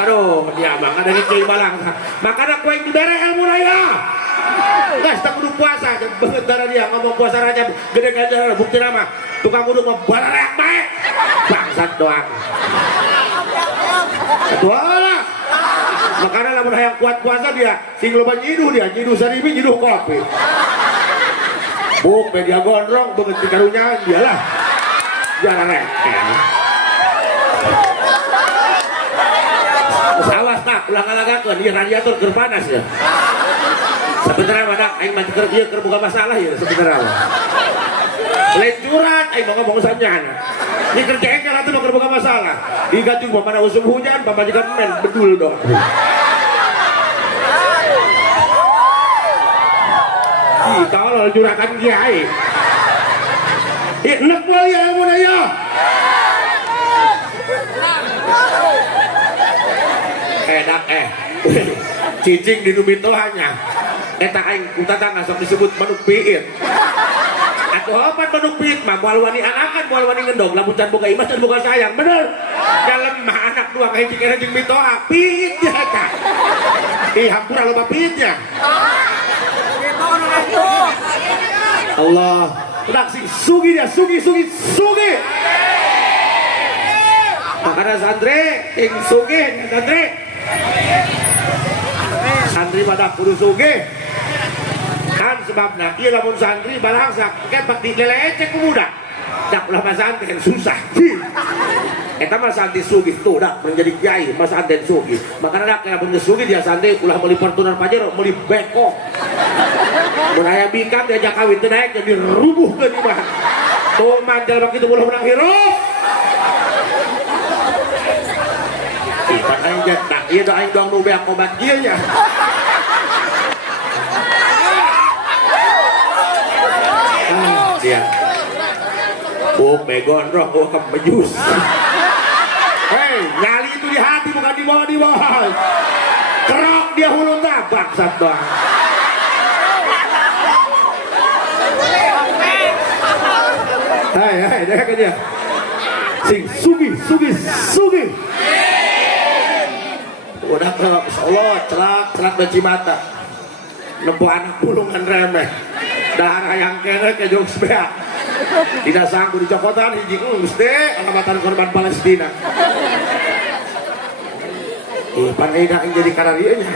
Aduh, dia mah kada ngeuy balangsa. Makana kowe dibere ilmu ya. Gas tak kudu puasa, beungeut dara dia ngomong puasa Rajab, gede ganjaran bukti nama. Tukang kudu mah balareak bae. Bangsat doang. Atulah. Makanya lamun hayang kuat puasa dia, sing loba nyiduh sarimi nyiduh kopi. Buk media gondrong beungeut karunyaan dialah. Jangan rekel. Awas tak ulah ngalagakeun ieu radiator keur panas ya. Sebenarnya mana aing mah keur ieu keur boga masalah ya sebenarnya. Lain curhat aing mau ngomong sanjana. Ini kerja engkel atuh keur boga masalah. Digantung mana usum hujan, pamajikan men bedul dong. Ih, tolol juragan kiai. Enak boleh ilmu ya. Enak cicing di numitohannya. Eta aing kutatangga sok disebut manuk piit. Atuh opat manuk piit mah moal wani anakan moal wani ngendong lamun can boga imah can boga sayang. Bener. Dalem mah anak dua kahiji kene jeung mitoha piit ya eta. Ih hampura loba piitnya. Allah. Udah sing sugi dia, sugi. Makanya santri, sing sugi, santri pada kudu sugi. Kan sebabna, iya lamun santri balangsa, kepak dilelece ku budak. Dak ulah mas santri susah. Eta mah santri sugi tuh, dak menjadi kiai, mas santri sugi. Makanya dak lamun sugi dia santri ulah meuli pertunan pajero, meuli beko. Mun aya bingkam diajak kawin teh naik jadi rubuhkeun imah. Tuh manjal begitu ulah menang hirup. Ipan aing jet tak ieu da aing doang nu beak obat kieu nya. Dia. Begondrong kemejus. Hei, nyali itu di hati bukan di bawah. Kerok dia hulu tak bangsat doang. Hai, dengarkan dia. Sing sugi. Udah kalau Allah celak beci mata. Nempuh anak pulungan remeh. Dahar hayang kene ke jokes beak. Tidak sanggup dicokotan hiji mesti alamatan korban Palestina. Pan enak jadi kararieunya.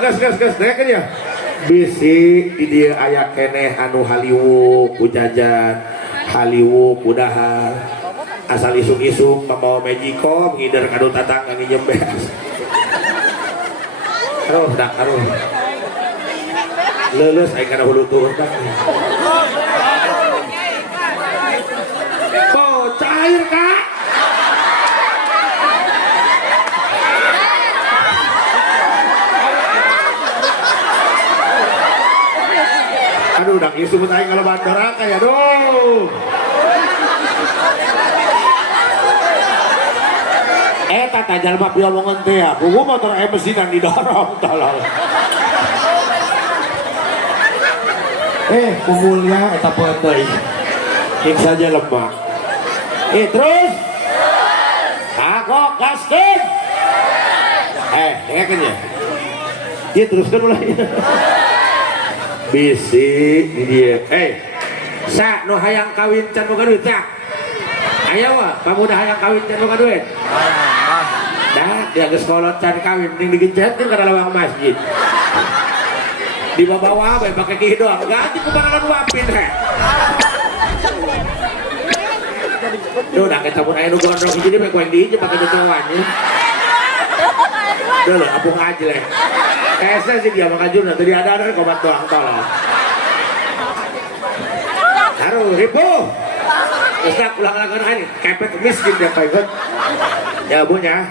Gas dengarkan dia. Bisi di dia aya keneh anu haliwu ku jajan, haliwu ku dahar. Asal isuk-isuk membawa mejikom ngider kadu tatangga nginjem beas. Aduh. Leuleus aing kana hulu turun dak. Oh, cair Kak. Aduh, dak ieu sebut aing kalau bandara kayak aduh. Eta jalma piomongkeun teh ya, puguh motor mesinan didorong tolong. Kumulnya eta peuteuy. Cek saja lemah. Terus. Aku gaskeun. Dengarkan ya. Dia teruskan mulai. Bisi di dia. Sa nu hayang kawin can boga duit sa. Aya wa pamuda hayang kawin can boga duit. Dah dia geus kolot can kawin ning digencetkeun ka lawang masjid. Di bawah bae pake kieu doang. Ganti ku bakalan wapin he. Duh, dah kita pun aya nu gondrong hiji bae ku yang di pake cocowannya. Duh, apung aja leh. Esa sih dia makajuna tadi ada kobat doang tolong. Haru ribu. Ustaz ulang lagu ini kepet miskin dia paikot. Ya bunya.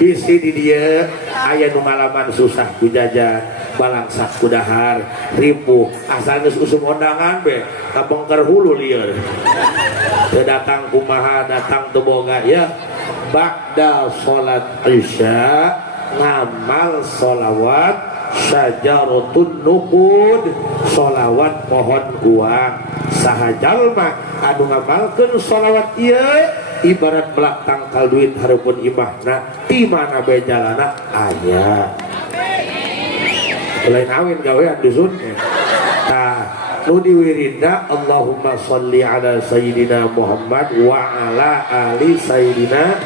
Isi di dia aya nu ngalaman susah ku jajan, balangsak ku dahar, ripuh, asal geus usum undangan be, kabongkar hulu lieur. Teu datang kumaha datang teu boga ya. Ba'da salat Isya ngamal sholawat syajaratun nuqud, sholawat pohon uang. Saha jalma anu ngamalkeun sholawat ieu ibarat belak tangkal duit harupun imahna di mana bae jalana aya. Lain awin gawean dusun. Tah nu diwirinda Allahumma sholli ala sayyidina Muhammad wa ala ali sayyidina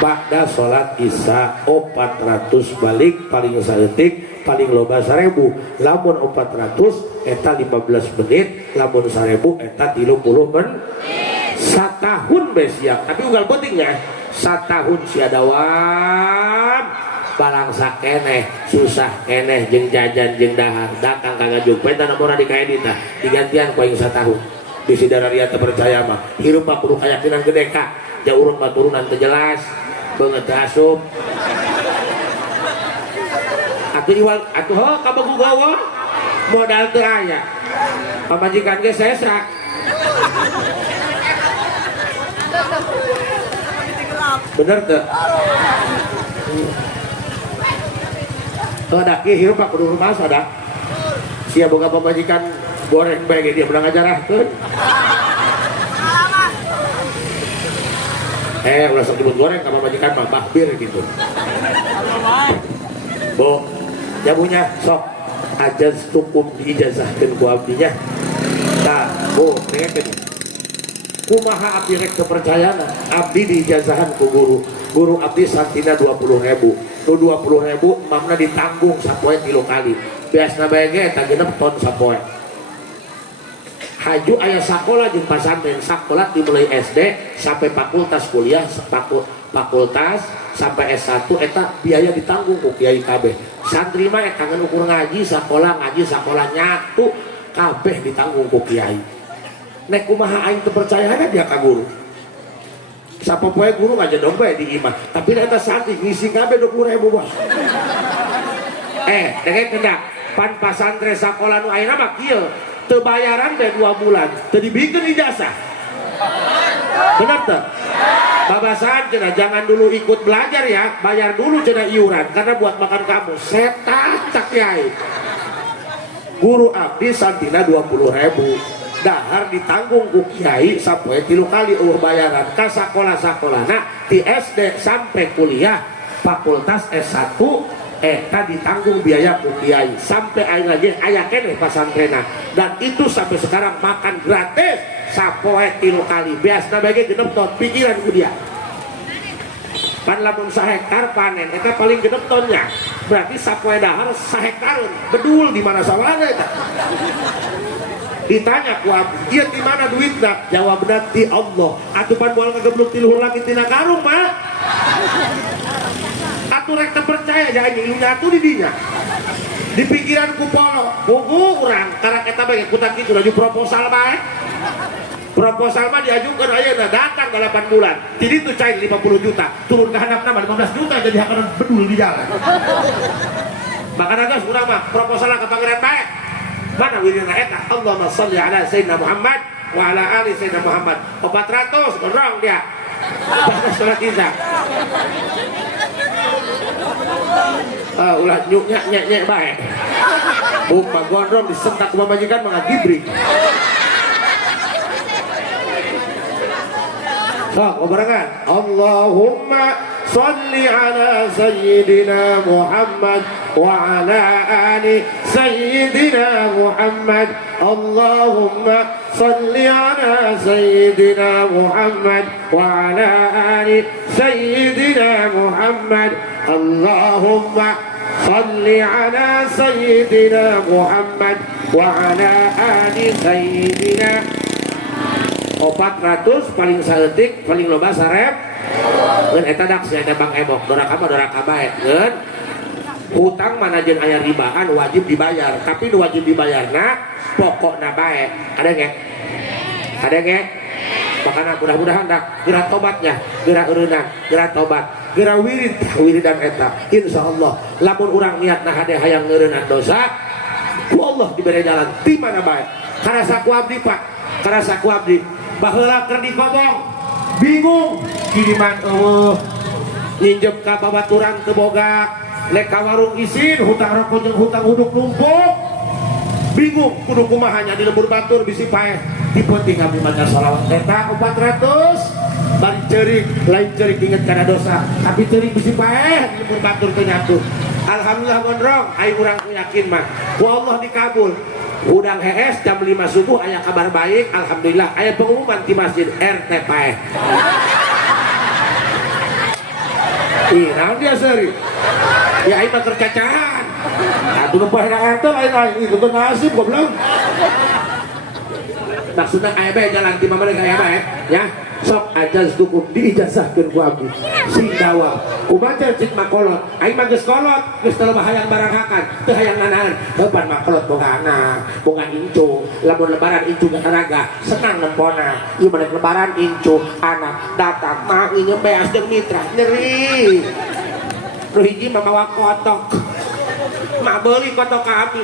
ba'da salat Isya 400 balik paling saeutik paling loba 1000 lamun 400 eta 15 menit lamun 1000 eta 30 menit. Satahun besiak tapi unggal pentingnya satahun siadawam balangsa keneh susah keneh jeung jajan jeung dahar datang ka ngajuk penta nomor di kaedita digantian ku aing satahun bisi dararia teu percaya mah hirup mah kudu kayakinan gede ka jauh mah turunan teu jelas beungeut teu asup atuh iwal atuh ho kabagu gawa modal teu aya pamajikan ge sesa. Bener tuh. Ada ki hirup pak kudu rumah ada. Sia boga pamajikan goreng bae dia belang ajarahkeun. Ulah sok disebut goreng ka pamajikan mah bahbir gitu. Bo, ya punya sok ajaz tukum diijazahkeun ku abdinya. Tah, bo, dengekeun. Kumaha abdi rek kepercayaan abdi diijazahan ku guru abdi santina 20.000 nu 20.000 mamna ditanggung sapoe 3 kali biasna bae ge eta 6 ton sapoe haju aya sakola jeung pasantren sakola dimulai SD sampai fakultas kuliah fakultas sampai S1 eta biaya ditanggung ku kiai kabeh santri mah eta ngan ukur ngaji sakola nyatu kabeh ditanggung ku kiai. Nek kumaha aing teu percayana dia ka guru. Sapopoe guru aja dong bae di imah. Tapi nek eta santri ngisi kabeh 20.000 bos. Dengek kendak pan pasantren sakola nu ayeuna mah kieu teu bayaran teh 2 bulan, teu dibikeun ijazah. Benar teu? Babasan cenah jangan dulu ikut belajar ya, bayar dulu cenah iuran karena buat makan kamu. Setan cak kiai. Guru abdi santina 20.000. Dahar ditanggung ku kiai sapoe 3 kali bayaran ka sakola-sakolana ti SD sampai kuliah fakultas S1 eta ditanggung biaya ku kiai sampai aing lagi aya keneh pasantrena dan itu sampai sekarang makan gratis sapoe 3 kali biasna bage 6 ton pikiran ku dia pan lamun 1 hektar panen eta paling 6 tonnya berarti sapoe dahar 1 hektar bedul di mana sawahna eta. Ditanya ku abdi, ieu di mana duitna? Jawabna di Allah. Atuh pan moal ngagebluk ti luhur langit tina karung mah. Atuh rek teu percaya ja anjing nyatu di dinya. Di pikiranku polo, buku urang karena eta bae kutak kitu laju proposal bae. Proposal mah diajukeun ayeuna datang 8 bulan. Jadi itu cair 50 juta, turun ke handapna 15 juta jadi hakanan bedul di jalan. Makana geus urang mah proposalna ka pangeran bae. Mana wirina eta Allahumma sholli ala sayyidina Muhammad wa ala ali sayyidina Muhammad 400 gondrong dia pada salat Isya ulah nyek bae buka gondrong disentak ku pamajikan mangga gibring sok ngobarengan Allahumma sholli ala sayyidina Muhammad wa ala ali sayyidina Muhammad Allahumma صل على سيدنا محمد وعلى آل سيدنا محمد اللهم صل على سيدنا محمد وعلى آل سيدنا 400 paling saeutik paling loba sarep ngeun eta dak sia Bang Ebok doraka bae ngeun hutang manajeun aya ribaan wajib dibayar tapi nu wajib dibayarna pokokna bae ada ge makanya mudah-mudahan dah geura tobatnya geura eureunna geura tobat geura wiridan eta insyaallah lamun urang niatna hade hayang ngeureunnan dosa ku Allah dibere jalan di mana bae karasa ku abdi Pak karasa ku abdi baheula keur dikobong bingung kiriman eueuh nyinjep ka babaturan teu boga lek ka warung isin hutang rokok jeung hutang uduk numpuk bingung kudu kumaha nya di lembur batur bisi paeh dipenting abdi maca shalawat eta 400 bari ceurik lain ceurik inget kana dosa tapi ceurik bisi paeh di lembur batur teh nyatu alhamdulillah gondrong ai urang yakin mah ku Allah dikabul udang hees jam 5 subuh aya kabar baik alhamdulillah aya pengumuman di masjid RT paeh ih naon dia seri ya ai mah kercacahan atuh nu paeh RT lain itu teh nasib goblok maksudna aya bae jalan ti mamana aya bae ya sok ajaz tukum diijazahkeun ku abdi sing dawa kumaha cik makolot aing mah geus kolot geus teu hayang barangakan teu hayang nganahan heupan makolot boga anak boga incu lamun lebaran incu garaga senang nempona ieu mah lebaran incu anak datang mah ieu beas jeung mitra nyeri nu hiji mah mawa kotok mah beuli kotok ka abdi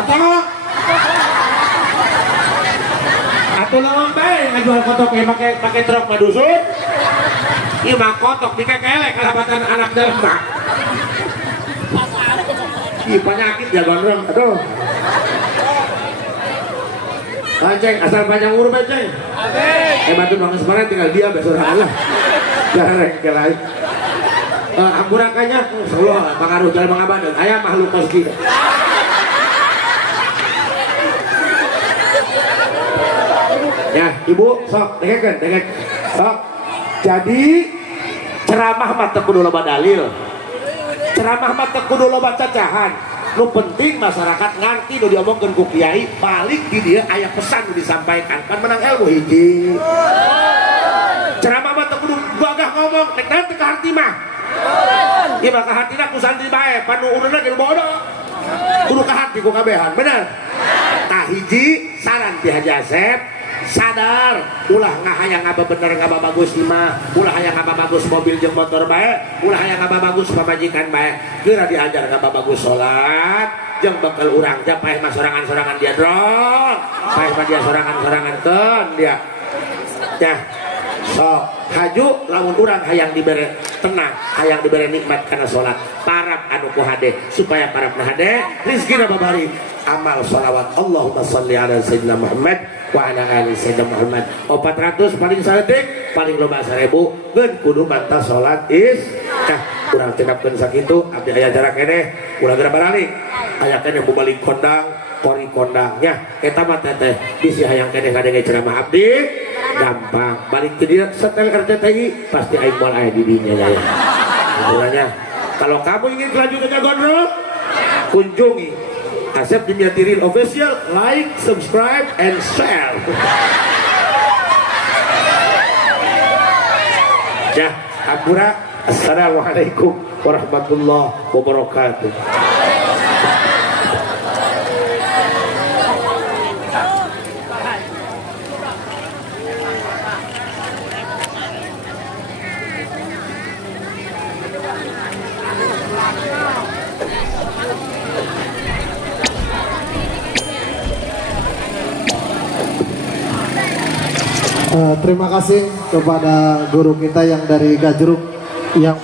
kotok atuh lawan bae ngajual kotok make truk mah dusun ieu mah kotok dikekelek kalabatan anak dalam mah ieu penyakit ya gondrong aduh Ceng, asal panjang umur bae Ceng amin batu bangun semarang tinggal dia besok Allah jarang kelai ampurakannya Allah pengaruh jalan mengabadan aya makhluk koski ya ibu sok dengek sok jadi ceramah mah teu kudu loba dalil ceramah mah teu kudu loba cacahan nu penting masyarakat ngarti nu diomongkeun ku kiai balik di dia aya pesan nu disampaikan kan menang ilmu hiji ceramah mah teu kudu gagah ngomong nek teu ka harti mah ieu mah ka hartina ku santri bae panu uruna ge bodoh kudu ka harti ku kabehan bener tah hiji saran ti Haji Asep sadar ulah ngahayang ngaba bener ngaba bagus mah ulah hayang ngaba bagus mobil jeung motor bae ulah hayang ngaba bagus pamajikan bae geura diajar ngaba bagus salat jeung bakal urang ja paeh mah sorangan-sorangan dia drong paeh mah dia sorangan-sorangan keun dia ya sok haju lamun urang hayang dibere tenang hayang dibere nikmat kana salat parab anu ku hade supaya parabna hade rezekina babari amal shalawat Allahumma shalli ala sayyidina Muhammad wa ala ali sayyidina Muhammad 400 paling saeutik paling loba 1000 ngeun kudu mantah salat urang cenapkeun sakitu abdi aya jarak keneh ulah geura baralik aya keneh balik kondang kori kondangnya eta mah teh bisi hayang keneh ngadenge ceramah abdi gampang balik ke dia setel RCTI pasti aing moal aya di dinya ya sebenarnya kalau kamu ingin kelanjutannya gondrong kunjungi Asep Dimyati Real Official like subscribe and share ya ampura assalamualaikum warahmatullahi wabarakatuh. Terima kasih kepada guru kita yang dari Gajruk yang